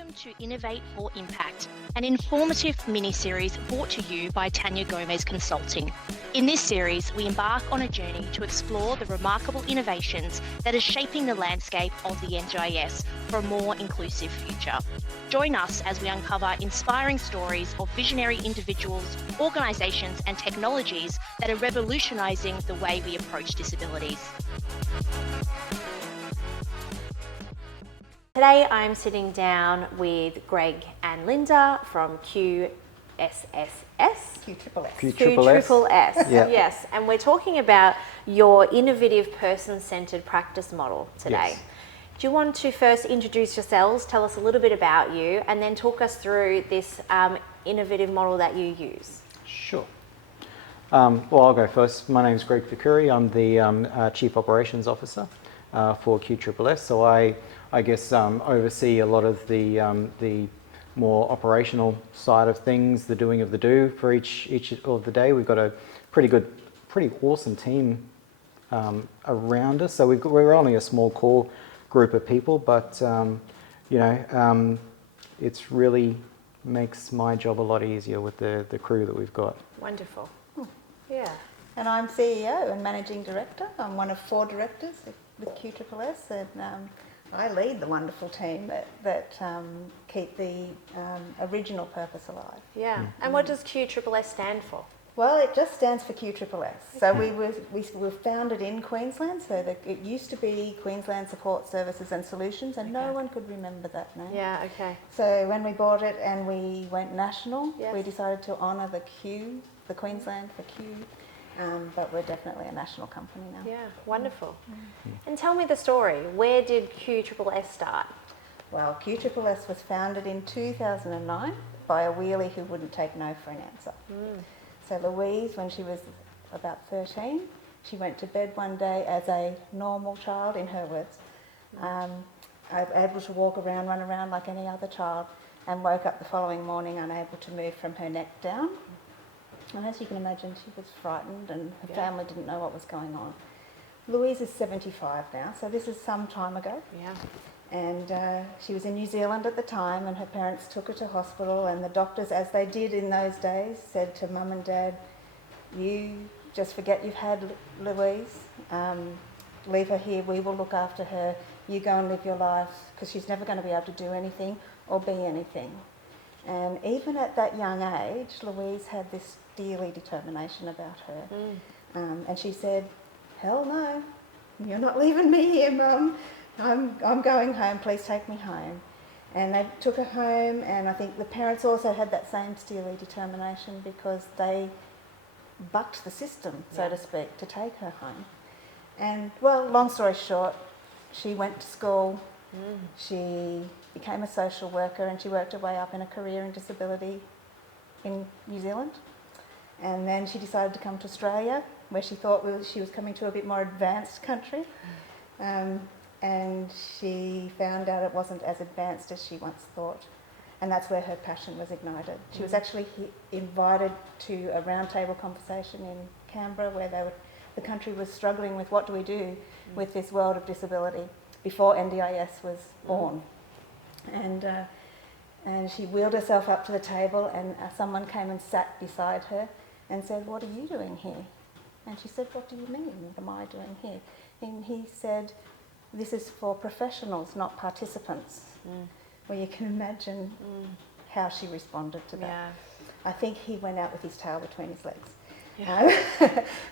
Welcome to Innovate for Impact, an informative mini-series brought to you by Tania Gomez Consulting. In this series, we embark on a journey to explore the remarkable innovations that are shaping the landscape of the NDIS for a more inclusive future. Join us as we uncover inspiring stories of visionary individuals, organisations and technologies that are revolutionising the way we approach disabilities. Today I'm sitting down with Greg and Linda from QSSS. QSSS. Yep. Yes, and we're talking about your innovative person-centred practice model today. Yes. Do you want to first introduce yourselves, tell us a little bit about you, and then talk us through this innovative model that you use? Sure. Well, I'll go first. My name is Greg Facoory. I'm the Chief Operations Officer for QSSS. So I guess oversee a lot of the more operational side of things, the doing of the do for each of the day. We've got a pretty awesome team around us. So we're only a small core group of people, but it's really makes my job a lot easier with the crew that we've got. Wonderful. Yeah. And I'm CEO and Managing Director. I'm one of 4 directors with QSSS, and I lead the wonderful team that keep the original purpose alive. Yeah. And what does QSSS stand for? Well, it just stands for QSSS. So we were founded in Queensland, so that it used to be Queensland Support Services and Solutions, and no one could remember that name. Yeah, okay. So when we bought it and we went national, Yes. we decided to honour the Q, the Queensland for Q. But we're definitely a national company now. Yeah, wonderful. And tell me the story. Where did QSSS start? Well, QSSS was founded in 2009 by a wheelie who wouldn't take no for an answer. So Louise, when she was about 13, she went to bed one day as a normal child, in her words, able to walk around, run around like any other child, and woke up the following morning unable to move from her neck down. And as you can imagine, she was frightened and her family didn't know what was going on. Louise is 75 now, so this is some time ago. Yeah. And she was in New Zealand at the time, and her parents took her to hospital, and the doctors, as they did in those days, said to Mum and Dad, you just forget you've had Louise, leave her here, we will look after her, you go and live your life, because she's never going to be able to do anything or be anything. And even at that young age, Louise had this steely determination about her. And she said, hell no, you're not leaving me here, Mum. I'm going home, please take me home. And they took her home, and I think the parents also had that same steely determination because they bucked the system, so to speak, to take her home. And, well, long story short, she went to school, she became a social worker, and she worked her way up in a career in disability in New Zealand. And then she decided to come to Australia, where she thought she was coming to a bit more advanced country. And she found out it wasn't as advanced as she once thought. And that's where her passion was ignited. She was actually invited to a roundtable conversation in Canberra where the country was struggling with what do we do with this world of disability before NDIS was born. And she wheeled herself up to the table, and someone came and sat beside her and said, what are you doing here? And she said, what do you mean, what am I doing here? And he said, this is for professionals, not participants. Well, you can imagine how she responded to that. Yeah. I think he went out with his tail between his legs.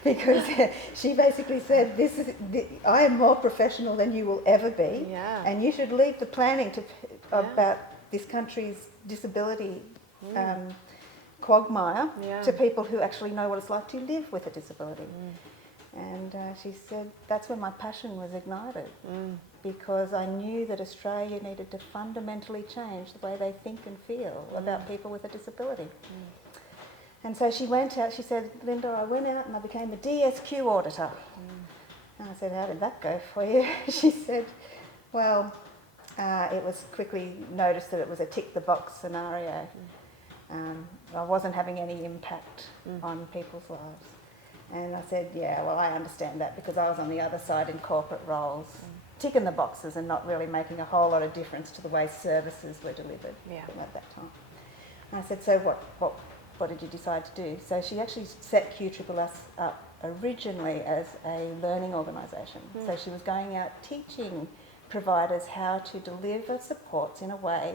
Because she basically said, I am more professional than you will ever be, and you should leave the planning about this country's disability quagmire to people who actually know what it's like to live with a disability. And she said, that's when my passion was ignited, because I knew that Australia needed to fundamentally change the way they think and feel about people with a disability. And so she went out, she said, Linda, I went out and I became a DSQ auditor. And I said, how did that go for you? She said, well, it was quickly noticed that it was a tick-the-box scenario. I wasn't having any impact on people's lives. And I said, yeah, well, I understand that because I was on the other side in corporate roles. ticking the boxes and not really making a whole lot of difference to the way services were delivered at that time. And I said, so what did you decide to do? So she actually set QSSS up originally as a learning organisation. So she was going out teaching providers how to deliver supports in a way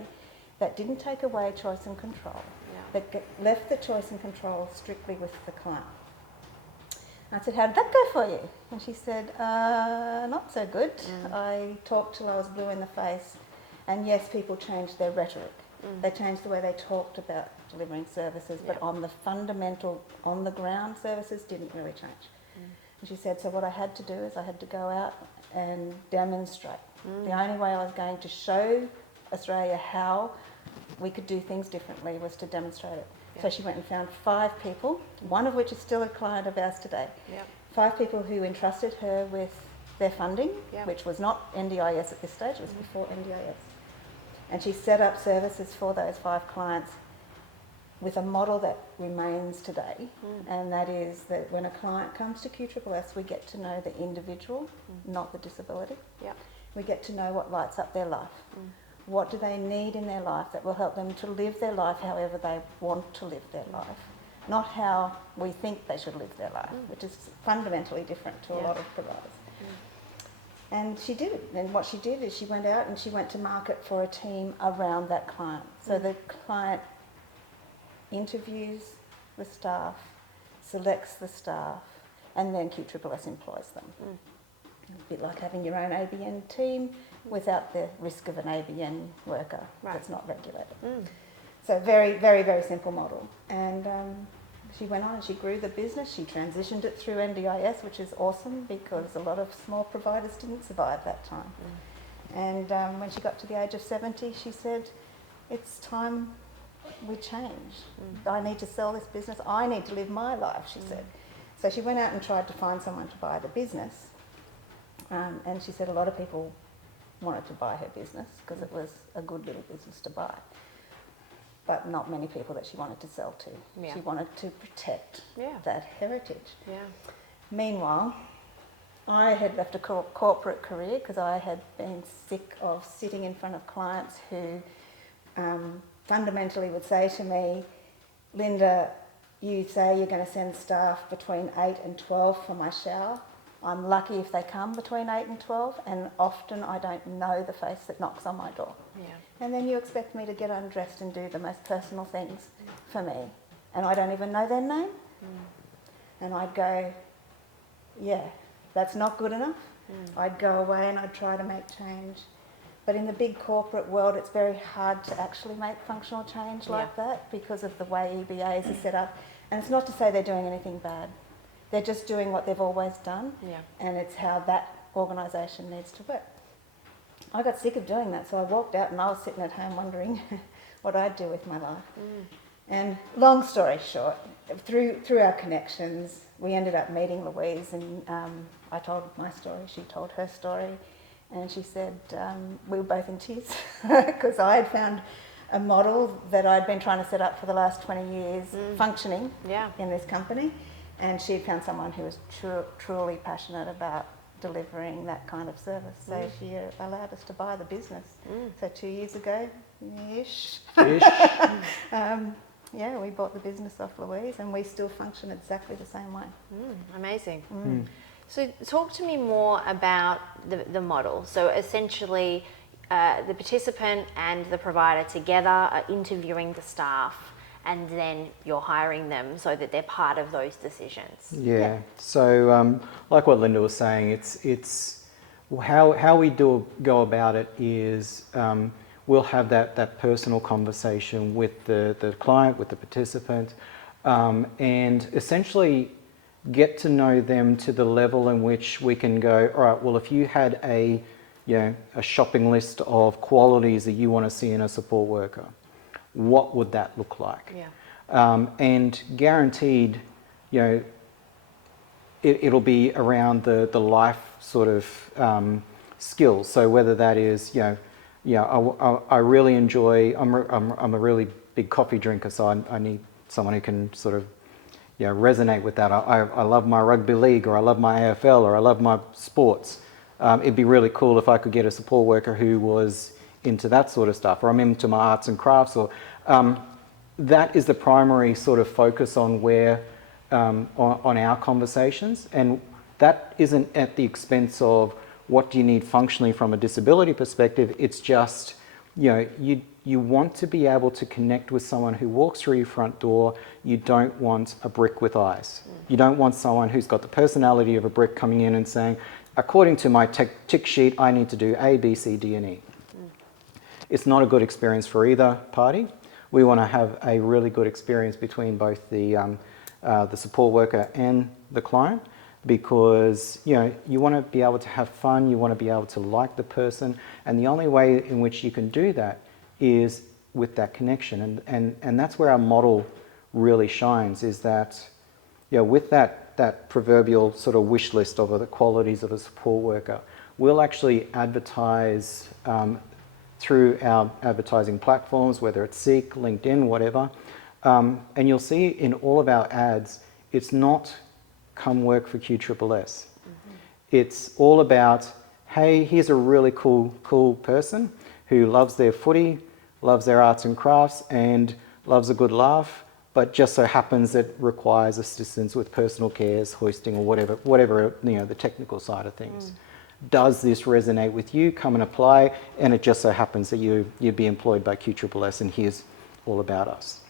that didn't take away choice and control, that left the choice and control strictly with the client. And I said, how did that go for you? And she said, not so good. I talked till I was blue in the face, and yes, people changed their rhetoric. They changed the way they talked about delivering services, but on the fundamental, on the ground services didn't really change. And she said, so what I had to do is I had to go out and demonstrate. The only way I was going to show Australia how we could do things differently was to demonstrate it. So she went and found 5 people, one of which is still a client of ours today. 5 people who entrusted her with their funding, which was not NDIS at this stage, it was before NDIS. And she set up services for those 5 clients with a model that remains today, and that is that when a client comes to QSSS, we get to know the individual, not the disability. We get to know what lights up their life. What do they need in their life that will help them to live their life however they want to live their life, not how we think they should live their life, which is fundamentally different to a lot of providers. And she did it. And what she did is she went out and she went to market for a team around that client. So the client interviews the staff, selects the staff, and then QSSS employs them. A bit like having your own ABN team without the risk of an ABN worker that's not regulated. So very, very, very simple model. And she went on and she grew the business. She transitioned it through NDIS, which is awesome because a lot of small providers didn't survive that time. And when she got to the age of 70, she said, it's time we change. I need to sell this business. I need to live my life, she said. So she went out and tried to find someone to buy the business. And she said a lot of people wanted to buy her business because it was a good little business to buy, but not many people that she wanted to sell to. She wanted to protect that heritage. Meanwhile, I had left a corporate career because I had been sick of sitting in front of clients who fundamentally would say to me, Linda, you say you're going to send staff between 8 and 12 for my shower. I'm lucky if they come between 8 and 12, and often I don't know the face that knocks on my door. And then you expect me to get undressed and do the most personal things for me, and I don't even know their name. And I'd go, yeah, that's not good enough. I'd go away and I'd try to make change. But in the big corporate world, it's very hard to actually make functional change like that because of the way EBAs are set up. And it's not to say they're doing anything bad. They're just doing what they've always done, and it's how that organisation needs to work. I got sick of doing that, so I walked out and I was sitting at home wondering what I'd do with my life. And long story short, through our connections, we ended up meeting Louise, and I told my story, she told her story, and she said we were both in tears because I had found a model that I'd been trying to set up for the last 20 years functioning in this company. And she had found someone who was truly passionate about delivering that kind of service. So she allowed us to buy the business. So 2 years ago-ish, we bought the business off Louise, and we still function exactly the same way. Amazing. So talk to me more about the model. So essentially, the participant and the provider together are interviewing the staff, and then you're hiring them so that they're part of those decisions. So like what Linda was saying, it's how we go about it is we'll have that personal conversation with the client, with the participant, and essentially get to know them to the level in which we can go, all right, well, if you had a shopping list of qualities that you want to see in a support worker, what would that look like? And guaranteed, it'll be around the life sort of skills. So whether that is, I really enjoy, I'm a really big coffee drinker, so I need someone who can sort of resonate with that. I love my rugby league, or I love my AFL, or I love my sports. It'd be really cool if I could get a support worker who was into that sort of stuff, or I'm into my arts and crafts, or that is the primary sort of focus on where on our conversations, and that isn't at the expense of what do you need functionally from a disability perspective. It's just, you want to be able to connect with someone who walks through your front door. You don't want a brick with eyes. You don't want someone who's got the personality of a brick coming in and saying, according to my tick sheet, I need to do A, B, C, D, and E. It's not a good experience for either party. We want to have a really good experience between both the support worker and the client, because you want to be able to have fun, you want to be able to like the person, and the only way in which you can do that is with that connection, and that's where our model really shines, is that with that proverbial sort of wish list of the qualities of a support worker, we'll actually advertise through our advertising platforms, whether it's Seek, LinkedIn, whatever, and you'll see in all of our ads, it's not come work for QSSS. It's all about, hey, here's a really cool person who loves their footy, loves their arts and crafts, and loves a good laugh, but just so happens it requires assistance with personal cares, hoisting, or whatever the technical side of things. Does this resonate with you? Come and apply, and it just so happens that you'd be employed by QSSS, and here's all about us.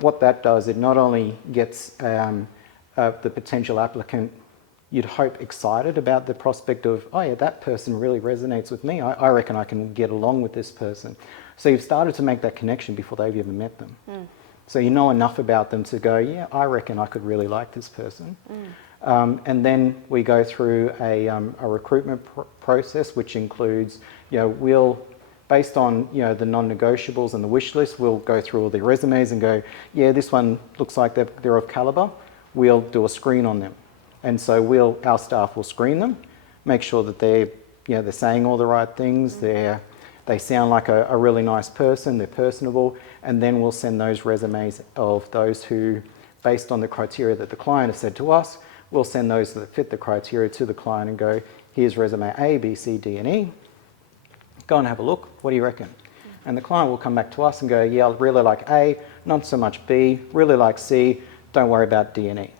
What that does, it not only gets the potential applicant, you'd hope, excited about the prospect of, oh yeah, that person really resonates with me. I reckon I can get along with this person. So you've started to make that connection before they've even met them. So you know enough about them to go, yeah, I reckon I could really like this person. And then we go through a recruitment process, which includes, we'll, based on the non-negotiables and the wish list, we'll go through all the resumes and go, yeah, this one looks like they're of calibre. We'll do a screen on them. And so our staff will screen them, make sure that they're saying all the right things, they sound like a really nice person, they're personable, and then we'll send those resumes of those who, based on the criteria that the client has said to us, we'll send those that fit the criteria to the client and go, here's resume A, B, C, D, and E. Go and have a look, what do you reckon? And the client will come back to us and go, yeah, I really like A, not so much B, really like C, don't worry about D and E.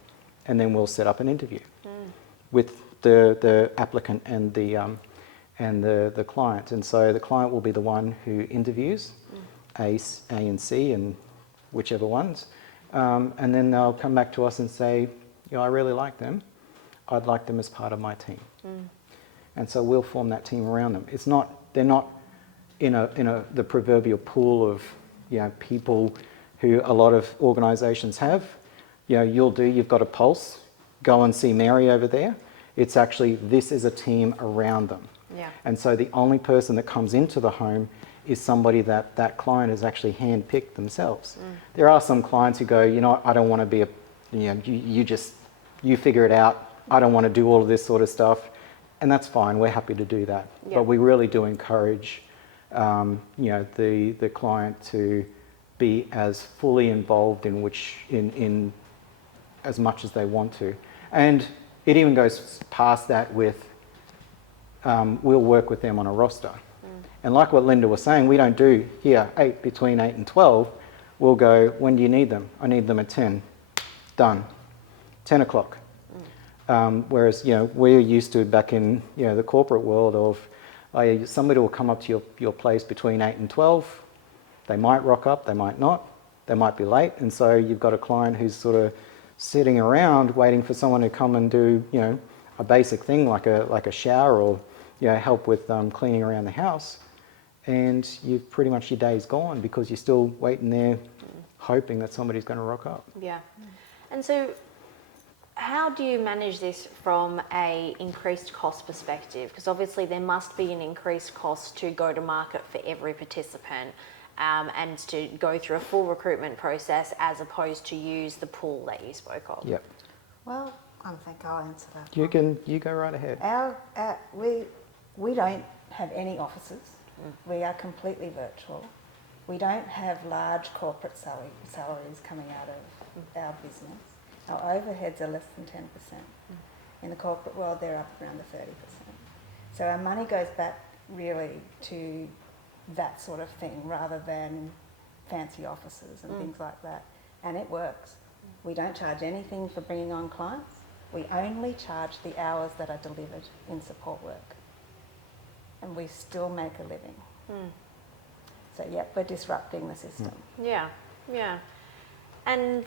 And then we'll set up an interview with the applicant and the client. And so the client will be the one who interviews A and C, and whichever ones. And then they'll come back to us and say, I really like them. I'd like them as part of my team. And so we'll form that team around them. They're not in the proverbial pool of people who a lot of organisations have. You've got a pulse, go and see Mary over there. It's actually, this is a team around them. And so the only person that comes into the home is somebody that client has actually handpicked themselves. There are some clients who go, I don't want to be you figure it out. I don't want to do all of this sort of stuff. And that's fine, we're happy to do that. But we really do encourage the client to be as fully involved in as much as they want to. And it even goes past that with, we'll work with them on a roster. And like what Linda was saying, we don't do here between 8 and 12. We'll go, when do you need them? I need them at 10. Done. 10 o'clock. Whereas, we're used to back in the corporate world of somebody will come up to your place between 8 and 12. They might rock up, they might not. They might be late. And so you've got a client who's sort of sitting around waiting for someone to come and do, a basic thing like a shower or, help with cleaning around the house. And you've pretty much, your day's gone because you're still waiting there hoping that somebody's going to rock up. Yeah. And so how do you manage this from a increased cost perspective? Because obviously there must be an increased cost to go to market for every participant and to go through a full recruitment process as opposed to use the pool that you spoke of. Yep. Well, I think I'll answer that. You go right ahead. We don't have any offices. We are completely virtual. We don't have large corporate salaries coming out of our business. Our overheads are less than 10%. In the corporate world, they're up around the 30%. So our money goes back really to that sort of thing rather than fancy offices and things like that. And it works. We don't charge anything for bringing on clients. We only charge the hours that are delivered in support work. And we still make a living. So yeah, we're disrupting the system. Yeah, yeah. And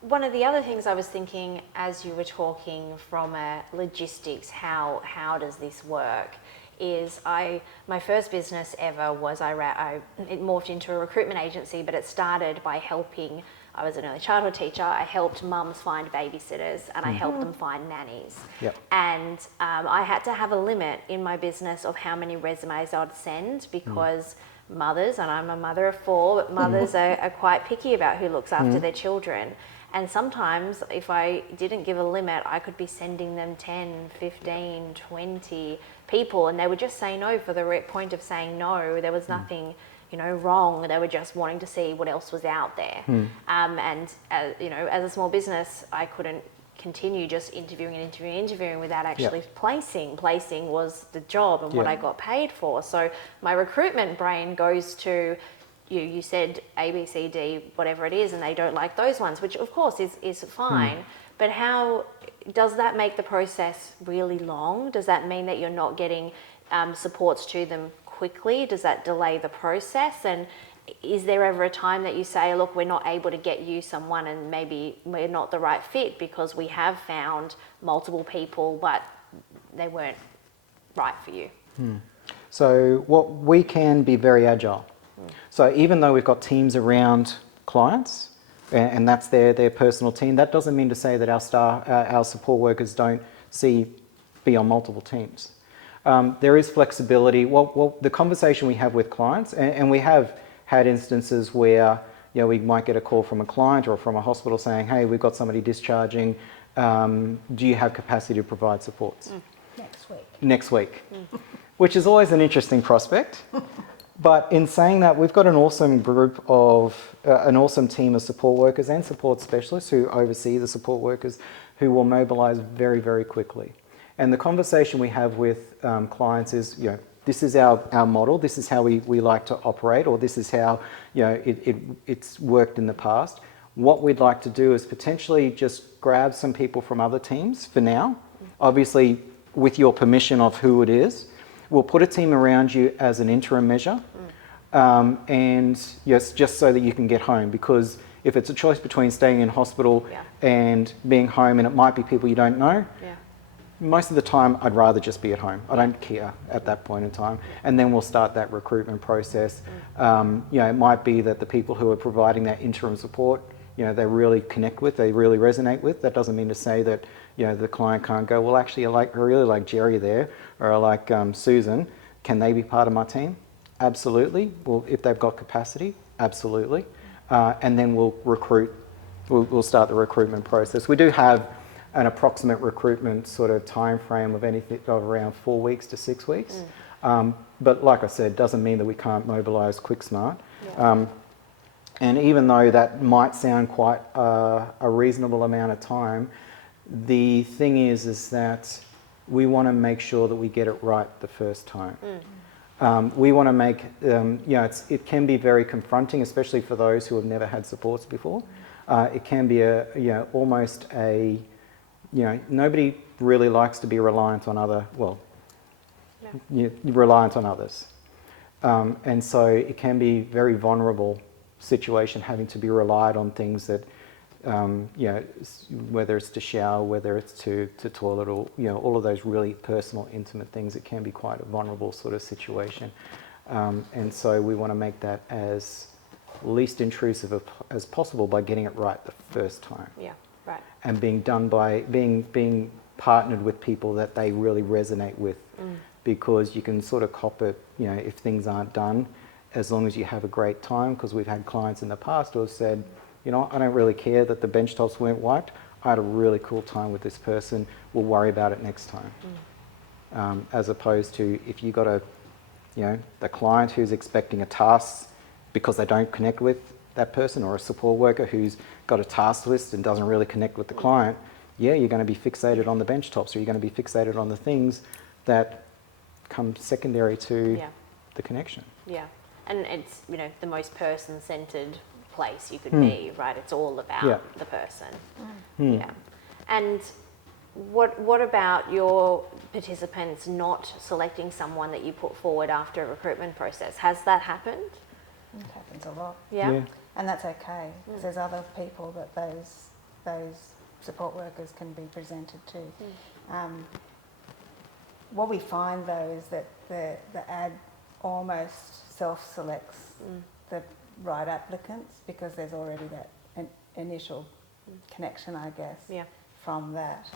one of the other things I was thinking as you were talking from a logistics, how does this work, is my first business ever was it morphed into a recruitment agency, but it started by helping. I was an early childhood teacher. I helped mums find babysitters and I helped them find nannies. Yep. And I had to have a limit in my business of how many resumes I'd send because mothers, and I'm a mother of 4, but mothers are quite picky about who looks after their children. And sometimes if I didn't give a limit, I could be sending them 10, 15, 20 people and they would just say no for the point of saying no. There was nothing wrong. They were just wanting to see what else was out there. And as a small business, I couldn't continue just interviewing without actually placing. Placing was the job and what I got paid for. So my recruitment brain goes to, you said A, B, C, D, whatever it is, and they don't like those ones, which of course is fine. But how does that make the process really long? Does that mean that you're not getting supports to them quickly? Does that delay the process? And is there ever a time that you say, look, we're not able to get you someone and maybe we're not the right fit because we have found multiple people but they weren't right for you? So we can be very agile. So even though we've got teams around clients and that's their personal team, that doesn't mean to say that our staff, our support workers don't be on multiple teams. There is flexibility. Well, the conversation we have with clients, and we have had instances where we might get a call from a client or from a hospital saying, hey, we've got somebody discharging. Do you have capacity to provide supports? Next week. Which is always an interesting prospect. But in saying that, we've got an awesome group of, an awesome team of support workers and support specialists who oversee the support workers who will mobilise very, very quickly. And the conversation we have with clients is, this is our model, this is how we like to operate, or this is how it's worked in the past. What we'd like to do is potentially just grab some people from other teams for now, obviously with your permission of who it is. We'll put a team around you as an interim measure, and yes, just so that you can get home, because if it's a choice between staying in hospital and being home, and it might be people you don't know, most of the time I'd rather just be at home. I don't care at that point in time. And then we'll start that recruitment process. It might be that the people who are providing that interim support, they really connect with, they really resonate with. That doesn't mean to say that the client can't go, well, actually I really like Jerry there, or I like Susan. Can they be part of my team? Absolutely. Well, if they've got capacity, absolutely. And then we'll recruit. We'll start the recruitment process. We do have an approximate recruitment sort of time frame of anything of around 4 weeks to 6 weeks. But like I said, doesn't mean that we can't mobilise quick smart. And even though that might sound quite a reasonable amount of time, the thing is that we want to make sure that we get it right the first time. We want to make, it can be very confronting, especially for those who have never had supports before. It can be almost a, nobody really likes to be reliant on reliant on others. And so it can be very vulnerable situation having to be relied on things that, whether it's to shower, whether it's to toilet, or, all of those really personal, intimate things. It can be quite a vulnerable sort of situation. And so we want to make that as least intrusive as possible by getting it right the first time. And being done by being partnered with people that they really resonate with, because you can sort of cop it, if things aren't done, as long as you have a great time. Because we've had clients in the past who have said, I don't really care that the bench tops weren't wiped. I had a really cool time with this person. We'll worry about it next time. As opposed to if you got the client who's expecting a task because they don't connect with that person, or a support worker who's got a task list and doesn't really connect with the client, you're going to be fixated on the bench tops, or you're going to be fixated on the things that comes secondary to Yeah. the connection. Yeah. And it's, the most person-centered place you could be, right? It's all about Yeah. the person. Yeah. And what about your participants not selecting someone that you put forward after a recruitment process? Has that happened? It happens a lot. Yeah. And that's okay, because there's other people that those support workers can be presented to. What we find though is that the ad almost self-selects the right applicants, because there's already that initial connection, I guess, Yeah. from that.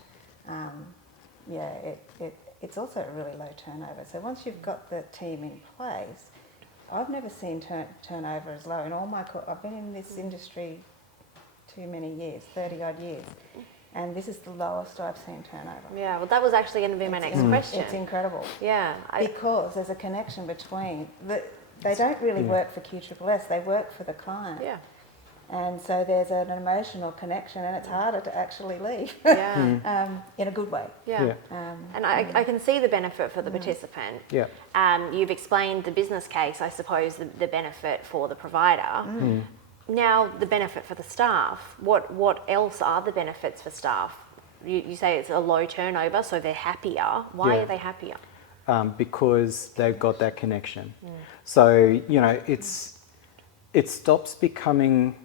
It's also a really low turnover. So once you've got the team in place, I've never seen turnover as low. In all I've been in this industry too many years, 30 odd years, and this is the lowest I've seen turnover. Yeah, well, that was actually going to be my next question. It's incredible. Yeah. Because there's a connection between they don't really work for QSSS, they work for the client. Yeah. And so there's an emotional connection, and it's harder to actually leave. Yeah. In a good way. Yeah. And I can see the benefit for the participant. Yeah. You've explained the business case, I suppose, the benefit for the provider. Now, the benefit for the staff. What else are the benefits for staff? You say it's a low turnover, so they're happier. Why are they happier? Because they've got that connection. So, it stops becoming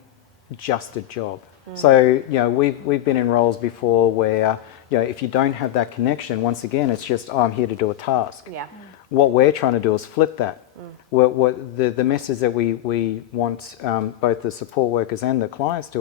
just a job. So, we've been in roles before where, if you don't have that connection, once again, it's just, I'm here to do a task. Yeah. What we're trying to do is flip that. What the message that we want both the support workers and the clients to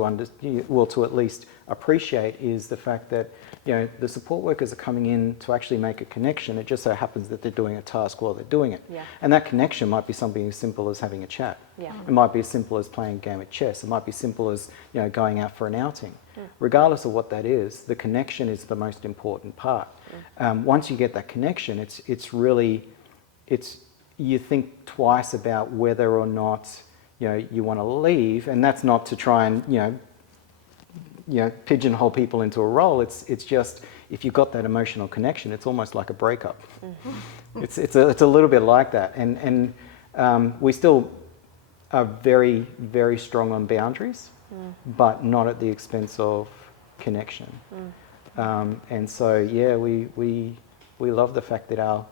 to at least appreciate is the fact that the support workers are coming in to actually make a connection. It just so happens that they're doing a task while they're doing it. Yeah. And that connection might be something as simple as having a chat. Yeah. It might be as simple as playing a game of chess. It might be simple as going out for an outing. Regardless of what that is, the connection is the most important part. Once you get that connection, you think twice about whether or not you want to leave, and that's not to try and pigeonhole people into a role. It's just, if you've got that emotional connection, it's almost like a breakup. It's a little bit like that, and we still are very, very strong on boundaries, but not at the expense of connection. And so we love the fact that our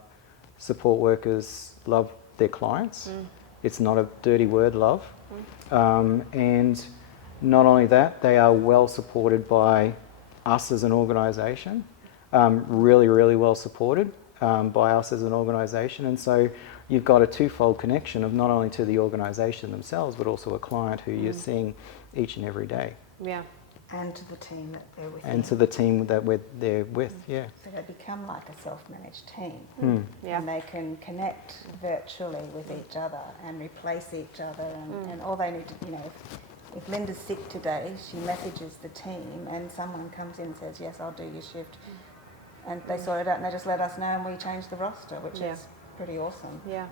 support workers love their clients. It's not a dirty word, love. And not only that, they are well supported by us as an organisation, really, really well supported by us as an organisation. And so you've got a twofold connection of not only to the organisation themselves, but also a client who you're seeing each and every day. Yeah. And to the team that they're with. And to the team that they're with, yeah. So they become like a self-managed team. Yeah. And they can connect virtually with each other and replace each other. And all they need to, if Linda's sick today, she messages the team and someone comes in and says, yes, I'll do your shift. And they sort it out and they just let us know and we change the roster, which is pretty awesome. Yeah.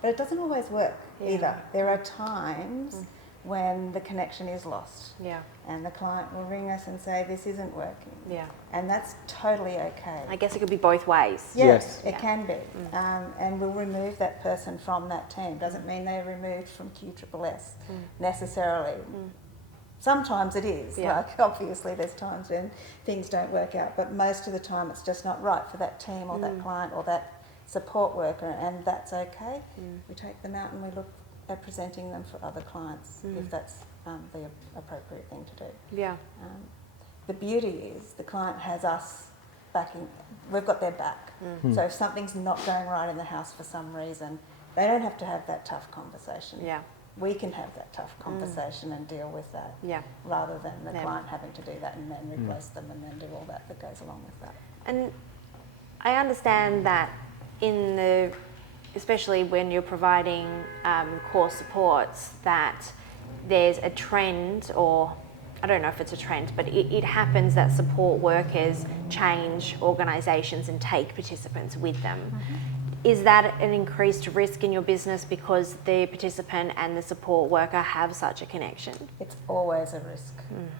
But it doesn't always work either. There are times when the connection is lost. Yeah. And the client will ring us and say, this isn't working. Yeah. And that's totally okay. I guess it could be both ways. Yes. It can be. And we'll remove that person from that team. Doesn't mean they're removed from QSSS necessarily. Sometimes it is. Yeah. Like, obviously there's times when things don't work out, but most of the time it's just not right for that team or that client or that support worker, and that's okay. We take them out and we look at presenting them for other clients if that's the appropriate thing to do. Yeah. The beauty is the client has us backing, we've got their back. So if something's not going right in the house for some reason, they don't have to have that tough conversation. Yeah. We can have that tough conversation and deal with that, rather than the client having to do that and then replace them and then do all that goes along with that. And I understand that especially when you're providing core supports, that there's a trend, or I don't know if it's a trend, but it happens that support workers change organisations and take participants with them. Is that an increased risk in your business because the participant and the support worker have such a connection? It's always a risk.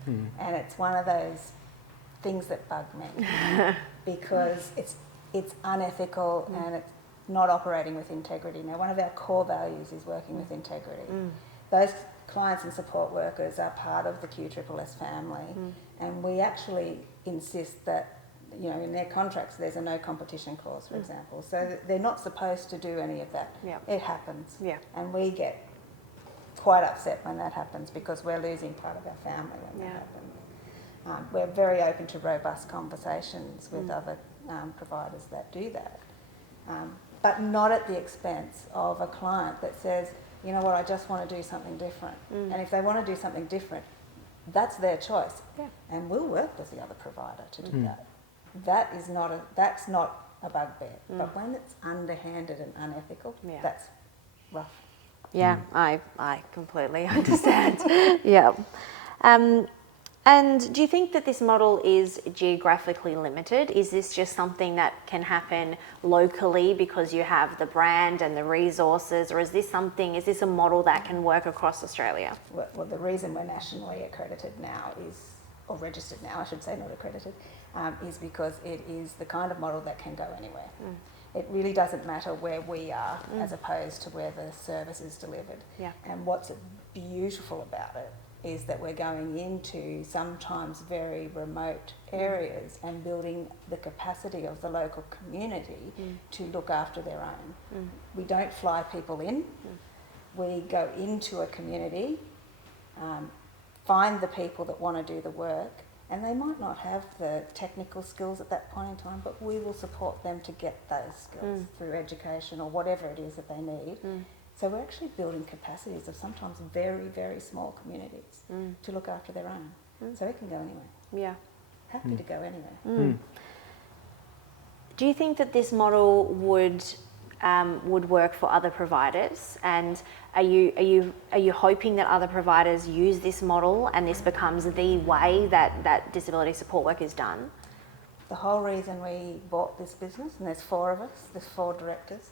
And it's one of those things that bug me because it's unethical and not operating with integrity. Now, one of our core values is working with integrity. Those clients and support workers are part of the QSSS family, and we actually insist that, you know, in their contracts there's a no competition clause, for example. So they're not supposed to do any of that. Yeah. It happens. Yeah. And we get quite upset when that happens because we're losing part of our family when that happens. We're very open to robust conversations with other providers that do that, but not at the expense of a client that says, you know what, I just want to do something different. And if they want to do something different, that's their choice. Yeah. And we'll work with the other provider to do that. That's not a bugbear. But when it's underhanded and unethical, that's rough. Yeah, I completely understand. Yeah. And do you think that this model is geographically limited? Is this just something that can happen locally because you have the brand and the resources, or is this a model that can work across Australia? Well, the reason we're nationally accredited now or registered now, I should say, not accredited, is because it is the kind of model that can go anywhere. It really doesn't matter where we are as opposed to where the service is delivered. Yeah. And what's beautiful about it is that we're going into sometimes very remote areas and building the capacity of the local community to look after their own. We don't fly people in. We go into a community, find the people that want to do the work, and they might not have the technical skills at that point in time, but we will support them to get those skills through education or whatever it is that they need. So we're actually building capacities of sometimes very, very small communities to look after their own. So it can go anywhere. Yeah. Happy to go anywhere. Do you think that this model would work for other providers? And are you hoping that other providers use this model and this becomes the way that disability support work is done? The whole reason we bought this business, and there's 4 of us, there's 4 directors,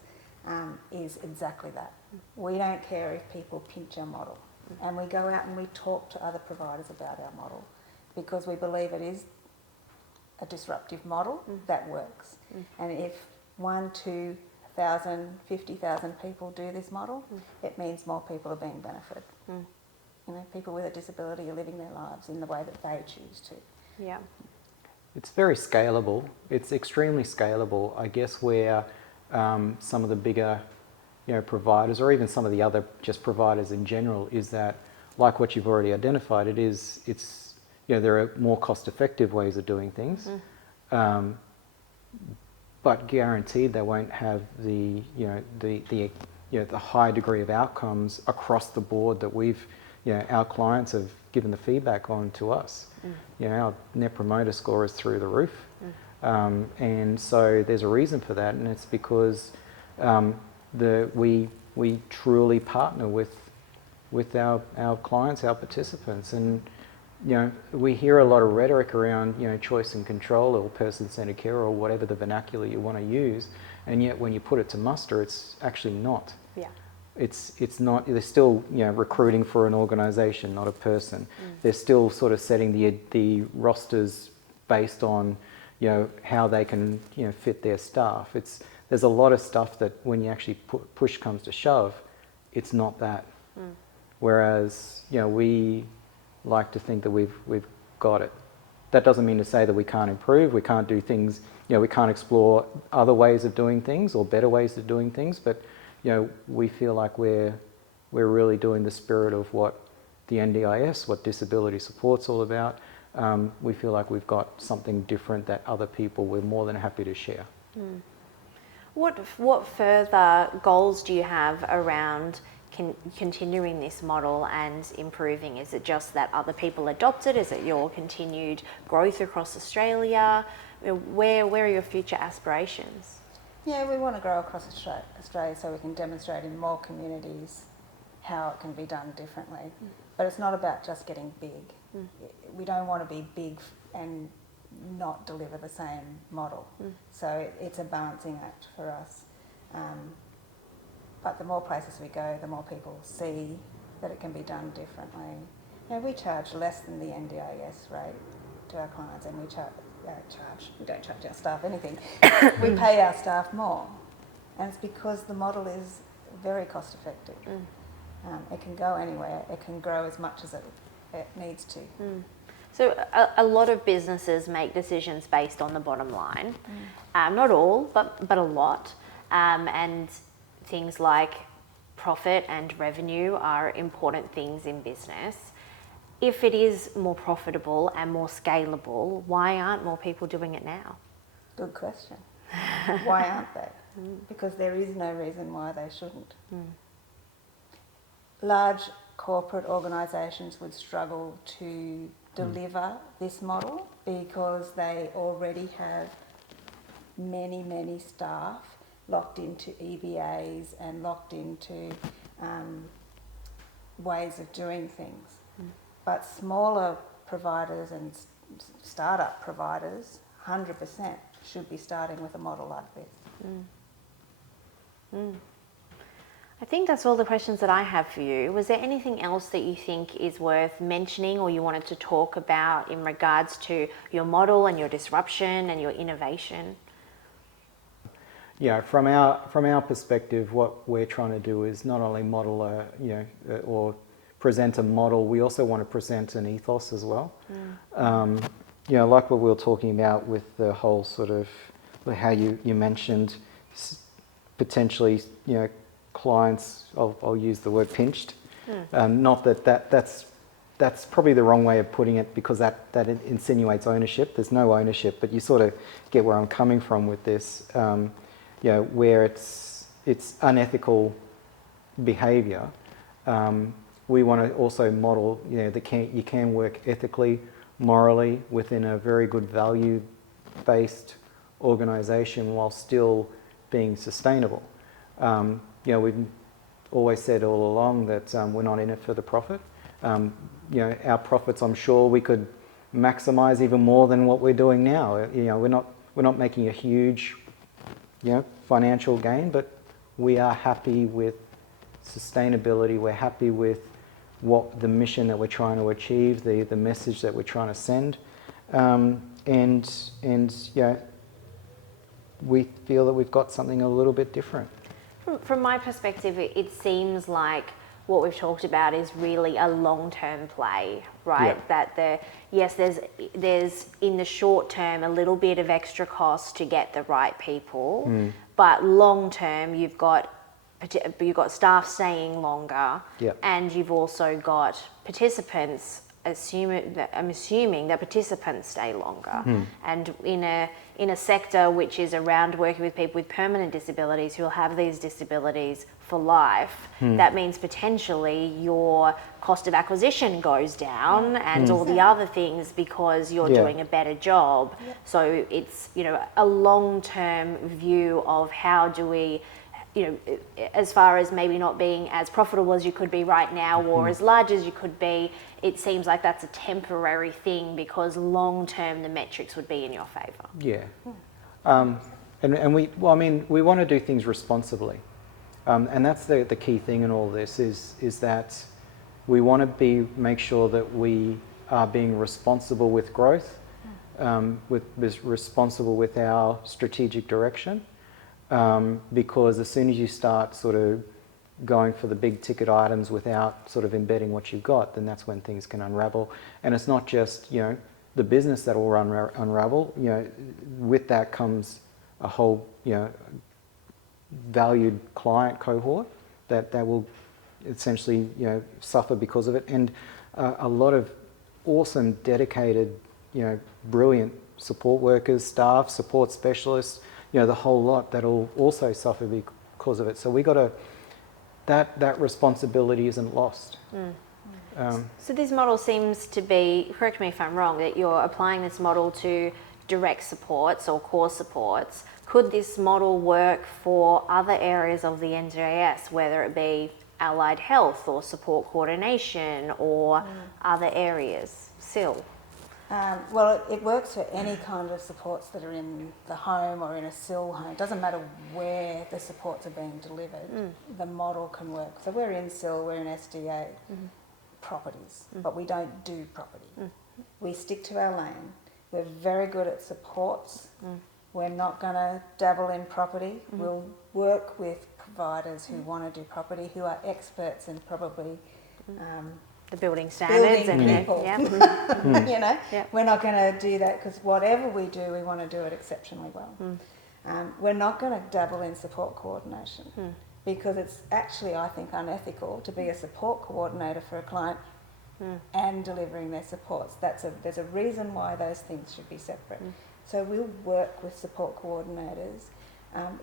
is exactly that. We don't care if people pinch our model, and we go out and we talk to other providers about our model because we believe it is a disruptive model that works. And if 1, 2,000, 50,000 people do this model, it means more people are being benefited. You know, people with a disability are living their lives in the way that they choose to. Yeah. It's very scalable. It's extremely scalable. I guess where some of the bigger, you know, providers, or even some of the other just providers in general, is that, like what you've already identified, it's you know, there are more cost-effective ways of doing things, but guaranteed they won't have the the high degree of outcomes across the board that we've, you know, our clients have given the feedback on to us. You know, our Net Promoter Score is through the roof. And so there's a reason for that, and it's because we truly partner with our clients, our participants, and you know, we hear a lot of rhetoric around, you know, choice and control or person-centered care or whatever the vernacular you want to use, and yet when you put it to muster, it's actually not. Yeah. It's not. They're still, you know, recruiting for an organisation, not a person. They're still sort of setting the rosters based on, you know, how they can, you know, fit their staff. There's a lot of stuff that when you actually push comes to shove, it's not that. Whereas, you know, we like to think that we've got it. That doesn't mean to say that we can't improve, we can't do things, you know, we can't explore other ways of doing things or better ways of doing things, but you know, we feel like we're really doing the spirit of what the NDIS, what disability support's all about. We feel like we've got something different that other people, we're more than happy to share. What further goals do you have around continuing this model and improving? Is it just that other people adopt it? Is it your continued growth across Australia? Where are your future aspirations? Yeah, we want to grow across Australia so we can demonstrate in more communities how it can be done differently. But it's not about just getting big. We don't want to be big and not deliver the same model. So it's a balancing act for us. But the more places we go, the more people see that it can be done differently. You know, we charge less than the NDIS rate to our clients, and we don't charge our staff anything. We pay our staff more, And it's because the model is very cost effective. It can go anywhere. It can grow as much as it needs to. So a lot of businesses make decisions based on the bottom line. Not all, but a lot. And things like profit and revenue are important things in business. If it is more profitable and more scalable, why aren't more people doing it now? Good question. Why aren't they? Because there is no reason why they shouldn't. Large corporate organisations would struggle to deliver this model because they already have many, many staff locked into EBAs and locked into ways of doing things. But smaller providers and startup providers, 100% should be starting with a model like this. I think that's all the questions that I have for you. Was there anything else that you think is worth mentioning or you wanted to talk about in regards to your model and your disruption and your innovation? Yeah, from our perspective, what we're trying to do is not only model or present a model, we also want to present an ethos as well. Like what we were talking about with the whole sort of how you mentioned potentially, clients, I'll use the word pinched. Not that's probably the wrong way of putting it, because that insinuates ownership. There's no ownership, but you sort of get where I'm coming from with this. Where it's unethical behaviour. We want to also model, you can work ethically, morally within a very good value-based organisation while still being sustainable. We've always said all along that we're not in it for the profit. Our profits, I'm sure we could maximise even more than what we're doing now. We're not making a huge, financial gain, but we are happy with sustainability. We're happy with what the mission that we're trying to achieve, the message that we're trying to send, we feel that we've got something a little bit different. From my perspective, it seems like what we've talked about is really a long-term play, right? Yeah. That there's in the short term a little bit of extra cost to get the right people, but long term you've got staff staying longer, and you've also got participants. I'm assuming that participants stay longer, and in a sector which is around working with people with permanent disabilities who will have these disabilities for life, that means potentially your cost of acquisition goes down and all the other things because you're doing a better job. So it's a long-term view of how do we, as far as maybe not being as profitable as you could be right now or as large as you could be, it seems like that's a temporary thing because long-term the metrics would be in your favour. Yeah. And we want to do things responsibly. And that's the key thing in all this is that we want to make sure that we are being responsible with growth, responsible with our strategic direction. Because as soon as you start sort of going for the big ticket items without sort of embedding what you've got, then that's when things can unravel. And it's not just, the business that will unravel, with that comes a whole, valued client cohort that will essentially, suffer because of it. And a lot of awesome, dedicated, brilliant support workers, staff, support specialists, the whole lot that'll also suffer because of it. So we got to, that responsibility isn't lost. So this model seems to be, correct me if I'm wrong, that you're applying this model to direct supports or core supports. Could this model work for other areas of the NDIS, whether it be allied health or support coordination or other areas still? Well, it works for any kind of supports that are in the home or in a SIL home. It doesn't matter where the supports are being delivered, the model can work. So we're in SIL, we're in SDA properties, but we don't do property. We stick to our lane. We're very good at supports We're not going to dabble in property. We'll work with providers who want to do property, who are experts in probably The building standards building and people. yeah. You know, Yeah. we're not going to do that because whatever we do, we want to do it exceptionally well. We're not going to dabble in support coordination because it's actually, I think, unethical to be a support coordinator for a client and delivering their supports. There's a reason why those things should be separate. So we'll work with support coordinators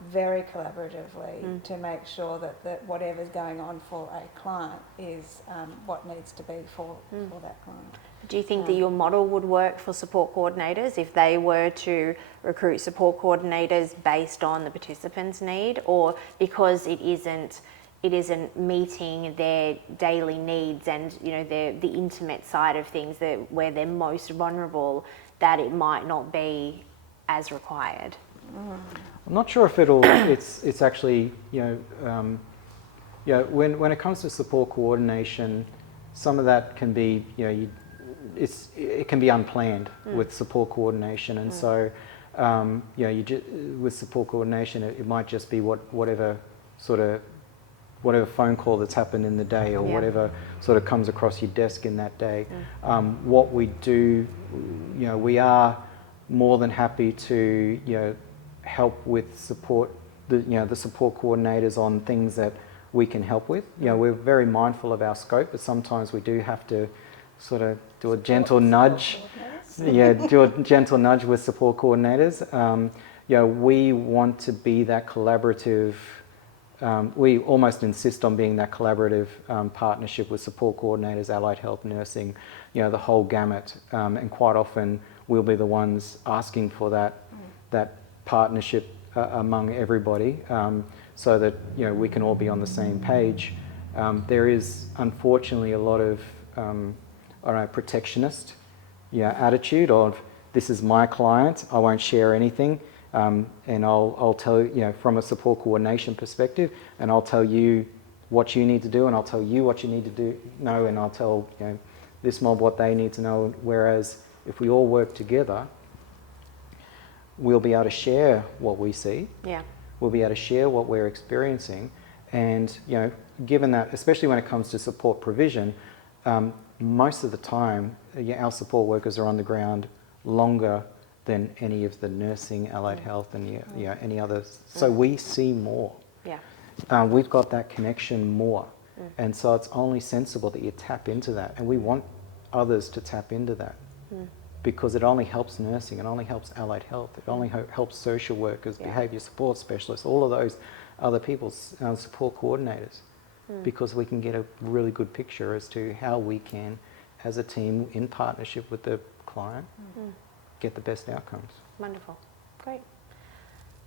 very collaboratively to make sure that whatever's going on for a client is what needs to be for that client. Do you think that your model would work for support coordinators if they were to recruit support coordinators based on the participants' need, or because it isn't meeting their daily needs and the intimate side of things where they're most vulnerable, that it might not be as required? I'm not sure if it's actually, when it comes to support coordination, some of that can be, it can be unplanned with support coordination, and so, with support coordination, it might just be whatever phone call that's happened in the day, or whatever sort of comes across your desk in that day. What we do, we are more than happy to, help with support, the support coordinators on things that we can help with. We're very mindful of our scope, but sometimes we do have to sort of do a gentle nudge. Do a gentle nudge with support coordinators. We want to be that collaborative. We almost insist on being that collaborative partnership with support coordinators, allied health, nursing, the whole gamut. And quite often we'll be the ones asking for that partnership among everybody, so that we can all be on the same page. There is unfortunately a lot of protectionist attitude of, this is my client, I won't share anything, and I'll tell you, from a support coordination perspective, and I'll tell you what you need to do, and I'll tell you what you need to know, and I'll tell this mob what they need to know. Whereas if we all work together, we'll be able to share what we see. Yeah. We'll be able to share what we're experiencing, and given that, especially when it comes to support provision, most of the time, our support workers are on the ground longer than any of the nursing, allied health, and any others. So we see more. Yeah. We've got that connection more, and so it's only sensible that you tap into that, and we want others to tap into that. Because it only helps nursing, it only helps allied health, it only helps social workers, behaviour support specialists, all of those other people's support coordinators, because we can get a really good picture as to how we can, as a team in partnership with the client, get the best outcomes. Wonderful. Great.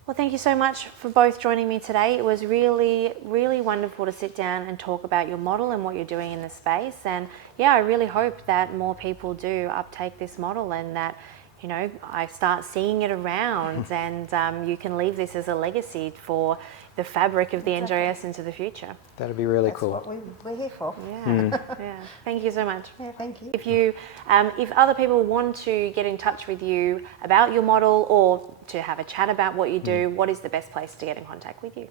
Well, thank you so much for both joining me today. It was really, really wonderful to sit down and talk about your model and what you're doing in the space. And I really hope that more people do uptake this model, and that, I start seeing it around and you can leave this as a legacy for the fabric of the NDIS into the future. That'd be really cool. That's what we're here for. Yeah. Thank you so much. Yeah, thank you. If other people want to get in touch with you about your model or to have a chat about what you do, what is the best place to get in contact with you?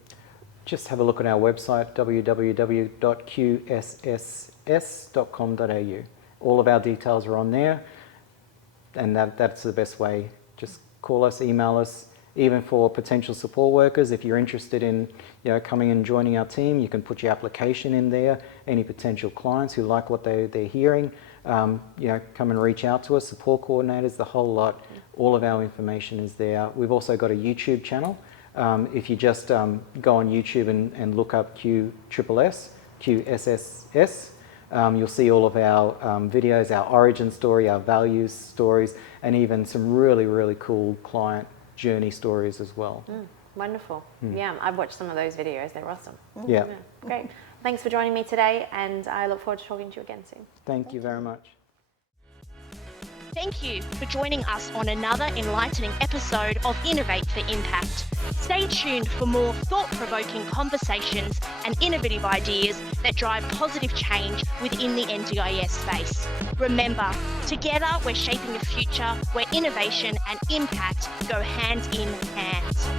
Just have a look at our website, www.qsss.com.au. All of our details are on there, and that's the best way. Just call us, email us. Even for potential support workers, if you're interested in coming and joining our team, you can put your application in there. Any potential clients who like what they're hearing, come and reach out to us. Support coordinators, the whole lot. All of our information is there. We've also got a YouTube channel. If you just go on YouTube and look up QSSS, you'll see all of our videos, our origin story, our values stories, and even some really, really cool client journey stories as well. Wonderful. Yeah, I've watched some of those videos. They're awesome. Yeah. Great. Thanks for joining me today, and I look forward to talking to you again soon. Thank you very much. Thank you for joining us on another enlightening episode of Innovate for Impact. Stay tuned for more thought-provoking conversations and innovative ideas that drive positive change within the NDIS space. Remember, together we're shaping a future where innovation and impact go hand in hand.